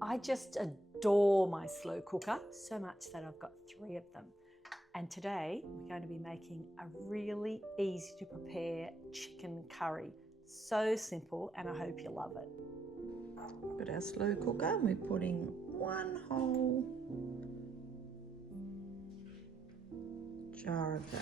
I just adore my slow cooker so much that I've got 3 of them. And today we're going to be making a really easy to prepare chicken curry. So simple, and I hope you love it. Got our slow cooker and we're putting 1 whole jar of that.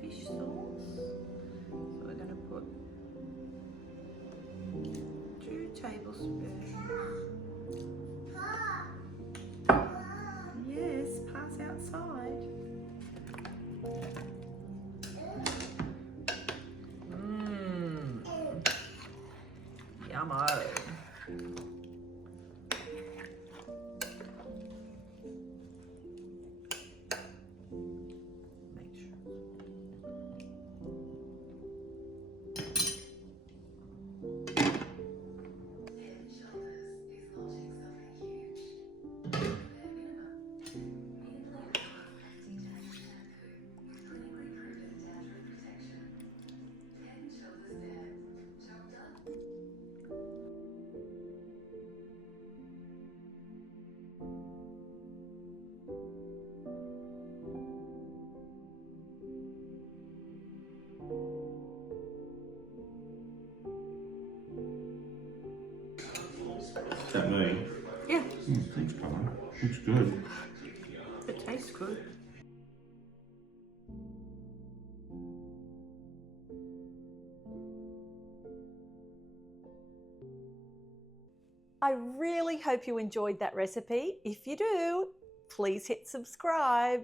Fish sauce. So we're going to put 2 tablespoons. Yes, pass outside. Yummo. Make sure. that me? Yeah, Thanks, Colin. Looks good. it tastes good. I really hope you enjoyed that recipe. If you do, please hit subscribe.